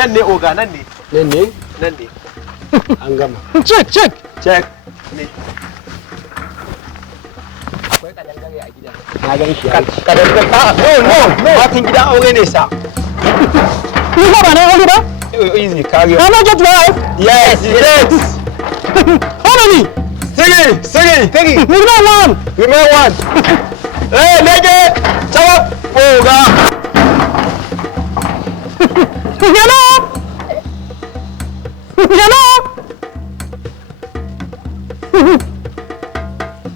Nan ne oga, nan ne. Nan ne? Nan ne. An gama. Check. Check. Ne. Akwai kadangare a gidan. Na gan shi. Kadangare. No. Matan gidan aure ne sa. You have an aure ba? Easy, carry on. Can I get wife? Yes. How many? Three. Remain one. Hey, nigga. Chop. Oga. Hello.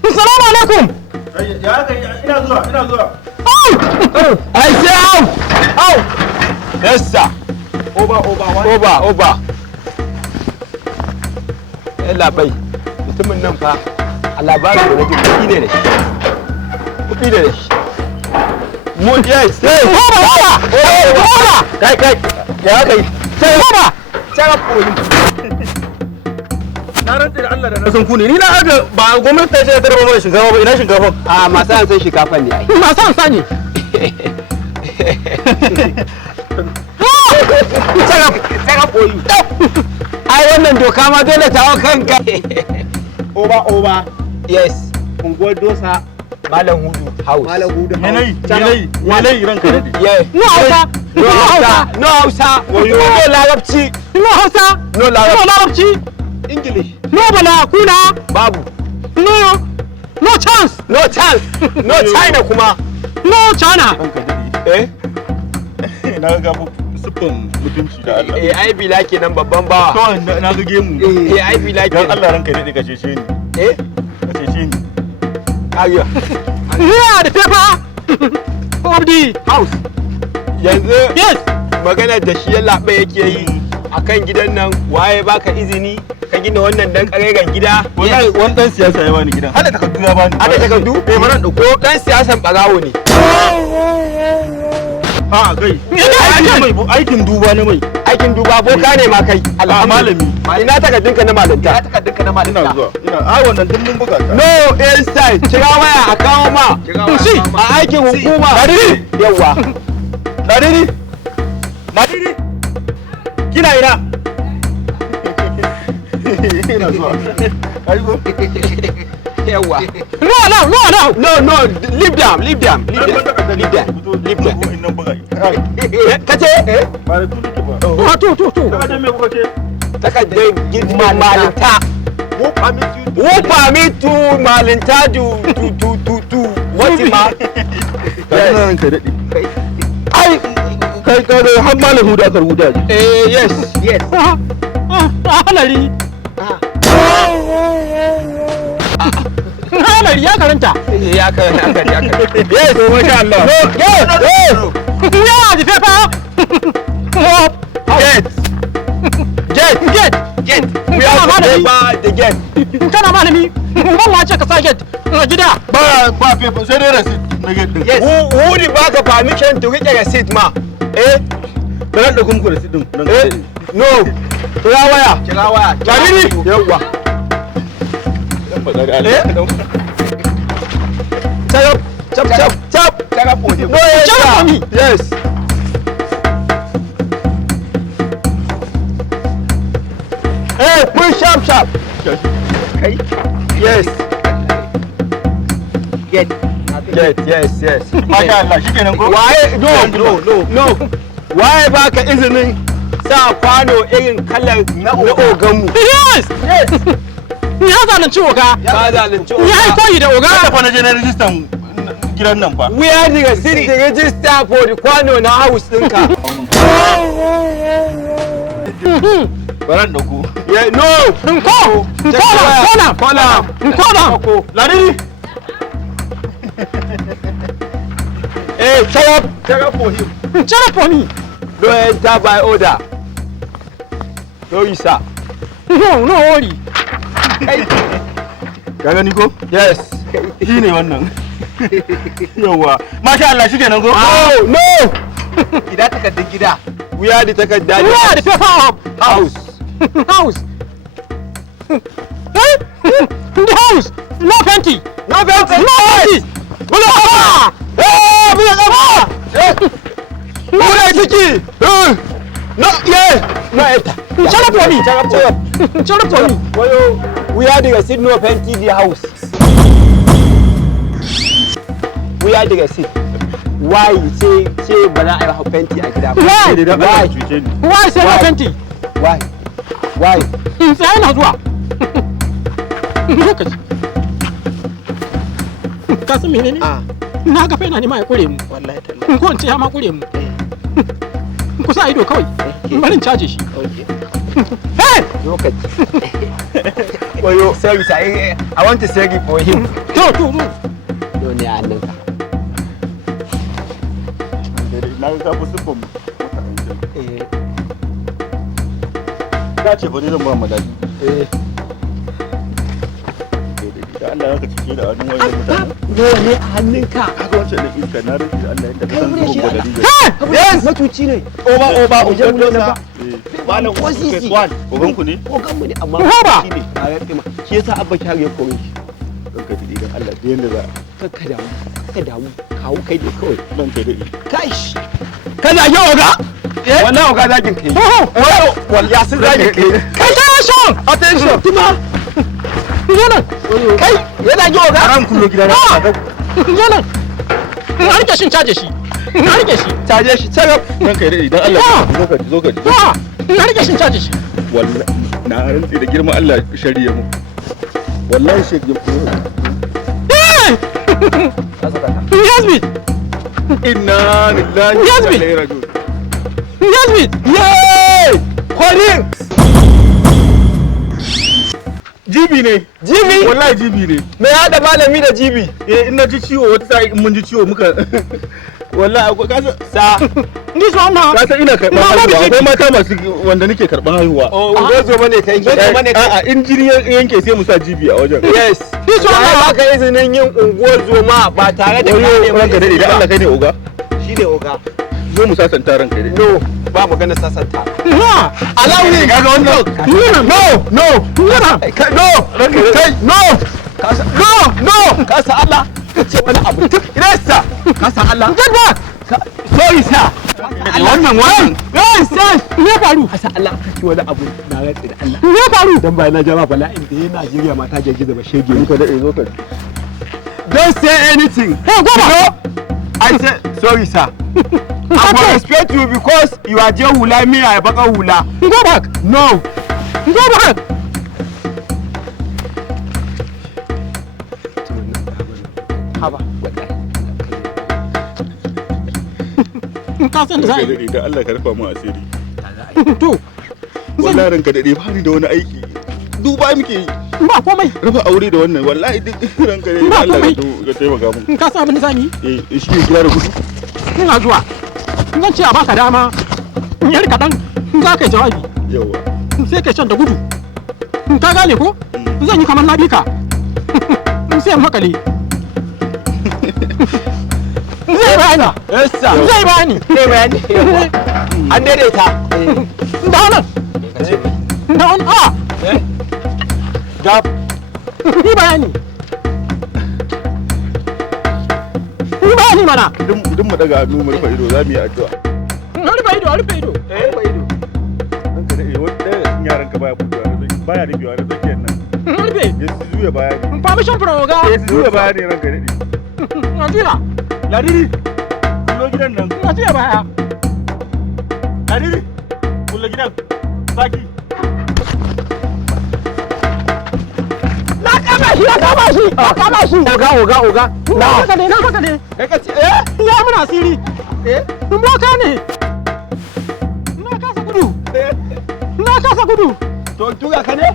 Assalamu alaikum. Ina zuwa. I say out. Yes, sir. Over. Yalla bai. Mutumin nan fa a labarin da nake kuɗi ne da shi. Mu yes. Hola. Kai. Ya kai. Sai hola. Sai koyi. Na rantsa da Allah da na san ku ne. Ni na aga ba gwamnati ta ce ta raba mana shinkafa ba, ina shinkafa? A masu an san shinkafa ne ai. Masu an sani. Saka koyi. Ai wannan doka ma dole ta hau kanka. Oba. Yes. Unguwar Dosa. Malam Hudu House. Yanayi ranka dade. Yeah. No Hausa. Wayo. No Larabci. No Hausa. No Larabci. English. No bala kuna. Babu. No chance. No China kuma. No China. Ranka dade. Na ga siffan mutunci da Allah. Ai bila kenan babban bawa. Kawai na ga gemu. Ai bila kenan. Dan Allah ranka dade ka cece ni. Ka cece ni. Ariya. Yeah, the paper of the house. Yanzu. Yes. Magana da shi yallaɓa yake yi akan gidan nan waye baka izini ka gina wannan dan kareren gida. Wani dan siyasa ya bani gidan. Hada takardu ya bani. Hada takardu? Maran dauko. Ko dan siyasan barawo ne. A kai. Aikin duba na mai. Aikin duba boka ne ma kai. Malami. Ina takardunka na malanta. Ina zuwa. Wannan duk mun buga ka. No inside. Kira waya a kawo ma. A aikin hukuma. Ladidi. Yawa. Ladidi. Kina ina? Ina zuwa. Aigo. Yawa. No. Leave them. Kace? Ba da tuki ba. To. Takardar me kuka ce? Takardar malinta. Who permit to malinta to what ma? Yes. Ai kai har malam Huda ka rubuta ji. Yes. Halari. Halari ya karanta. Ya karanta. Yes, masha Allah. No. Yeah, the paper. Get. We are the gate. Kana malami. Ban wace ka sa gate. Gida. Ba paper sai dai receipt na gate din. Yes. Who the baka permission to rike receipt ma? Ran da kuma receipt din. No. Kira waya. Ladidi. Yawa. Chop. No, yes. Push sharp. Kai. Yes. Get. Yes. Masha Allah, shikenan ko? Waye? No. Waye baka izinin sa kwano irin kalar na oganmu? Yes. Ya zalunci oga. Ka zalunci oga. Ya yi koyi da oga. Ka fa na je na register gidan nan fa. We are the receipt to register for the kwano na house ɗinka. Baran dauko. No. Nkola. Ladidi. Check for him. Check for me. No enter by order. Sorry, sir. No worry. Ka gani ko? Yes. Shi ne wannan. Yawa. Masha Allah shikenan ko? No. Gida takardun gida. We are the takardar. We are the paper of house. The house. No fenty. Muna ciki. No, yeah. No enter. Shut up for me. Shut up for me. Well, we are the receipt no plenty the house. We are the receipt. Why say bana I have plenty a gida? Why say no plenty? Why? Sai na zuwa. Lokaci. Ka san menene? Na ga fa ina ne ma ya kure mu. Wallahi tallahi. Ko in ce ya ma kure mu. Ku sa ido kawai. Bari in caje shi. Hey! Lokaci. Wayo, sorry sir. I want to say it for him. To. Yo ne a nan ka. Na ga bu sufin ka ce bari zan ba mu dadi da Allah ya ka cike da hannun wannan mutane nawa ne a hannunka kaga wancan da iska na rage da Allah inda ka san zuwa godari yes matuci ne oba uban malam wasisi uban ku ne ogan mu ne amma shi ne a rake ma shi yasa abba ki ya kore shi dan ka dide dan Allah da yanda za ka damu kawo kai ne kawai dan ka dide kai kana yi oga wallahi oga zakin kai wallahi sun zakin kai attention tuma Yana. Kai yana yi oga haram kullu gidan Yana. Na rike shi caje shi. Na rike shi. Caje shi tsarab dan ka dide dan Allah zo ka Na rike shi caje shi. wallahi na rantsi da girman Allah shari'a mu wallahi shege Yasmin. inna lillahi wa inna ilaihi raji'un Yasmin. yay kodin jibi ne wallahi jibi ne me ya da malami da jibi in na ji ciwo wata sai in mun ji ciwo muka wallahi akwai kasa sa Ni so na. ka san ina karban haihuwa akwai mata masu wanda nake karban haihuwa zo bane kai a'a in jini yanke sai mu sa jibi a wajen yes Ni so na. ba ka izinin yin unguwar zoma ba tare da wani ranka dade idan Allah kai ne oga shi ne oga zo mu sasanta ranka dade no ba magana sasanta Na. alawi kaga wannan no Yana. no kasa Allah kace wani abu iresa kasa Allah Get back. sorry sir wannan Yes. Me faru? kasa Allah kace wani abu na rantsi da Allah Me faru? dan bai na jama bala'in da yana Najeriya mata girgiza ba shege ka dade zo ka don't say anything Hey, go back. I said sorry sir I will respect you because you are jan hula me I baka hula Go back. no Go back. haba Ka san da ka zai. dade da Allah ka rufa mu asiri To. wallahi ranka dade ba ni da wani aiki duba muke yi Ba komai. rufa aure da wannan wallahi duk ranka dade da Allah ka taimaka mu Ka san abin da zan yi? shi ne gida da gudu Ina zuwa. Zan ce a baka dama. Yar kaɗan. Za ka yi jawabi. yawa Sai ka can da gudu. Ka gane ko? Zan yi kamar na bi ka. Sai makale. Zai bani. yes sir Zai bani. ne bayani an daidaita Da wannan. Da wannan. Ah. gap Ni bayani. Ni bayani mana. duk mu daga hannu mu rufe ido za mu yi addu'a Rufe ido, rufe ido. ranka dade wanda yaran ka baya fitowa da zaki baya rufewa da zakiyar nan Rufe. ya su zuya baya ne Permission from Oga. ya su zuya baya ne ranka dade Najeriya. ladidi kullo gidan nan Najeriya baya. ladidi kullo gidan zaki Na kama shi. oga Na haka ne. kai ka ce Ya muna asiri. Boka ne. Na kasa gudu. to Gudu. tura ka ne